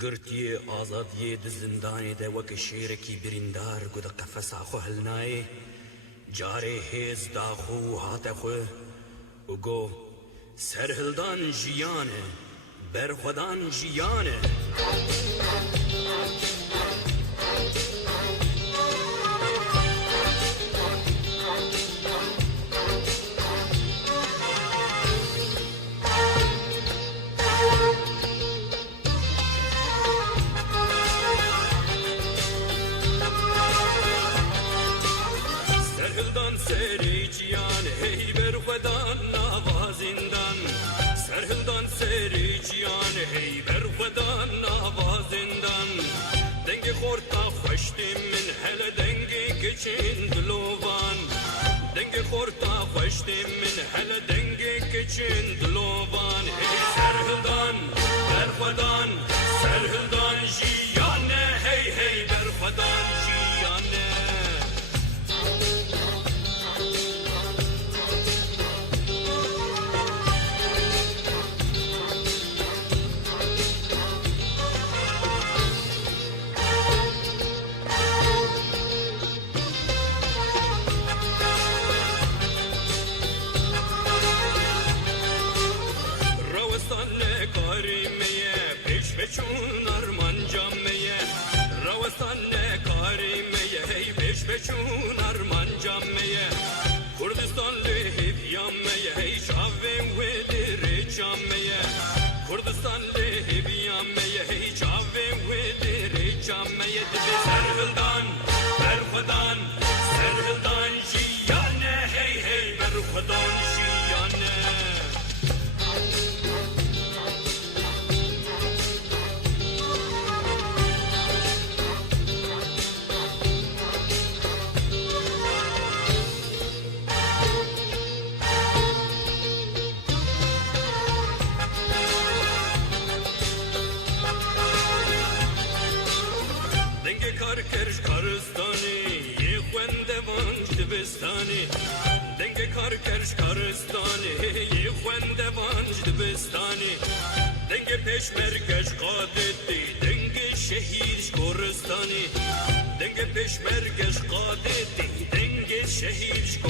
گرتی آزادی د زندانی ده وک شیر کی بریندار گود قفس آخو هلنای جاره هیز داخو هات خو و گو سرهلدان جیانه برخودان جیانه Peşmergeç kadeti denge şehir Goristani denge peşmergeç kadeti denge şehir